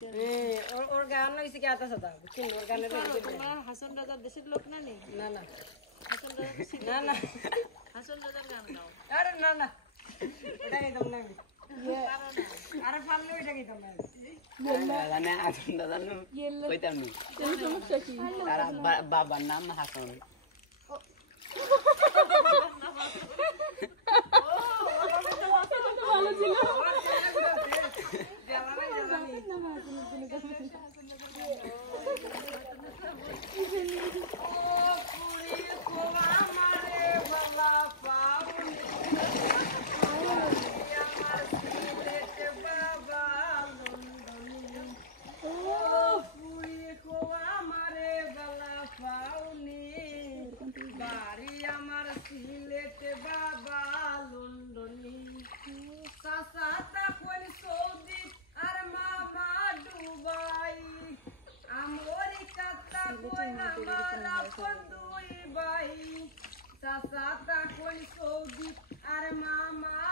ওর গান লাগছে কি আতা সাদা বুঝছেন ওর গানের তোমার হাসান রাজার দেশের লোক না নি না না হাসান রাজার না না হাসান রাজার গান গাও আরে না না ওটা গাইতাম না আমি আরে পারলে ওইটা গাইতাম না জানে হাসান দাদা কইতাম নি তার বাবার নাম হাসান ভালো ছিল বাড়ি আমার সিলেট বাবা লন্ডনী চাচা কোন সৌদি আর মামা দুবাই আমেরিকাটা কোন আমার আপন দুই ভাই চাচা কোন সৌদি আর মামা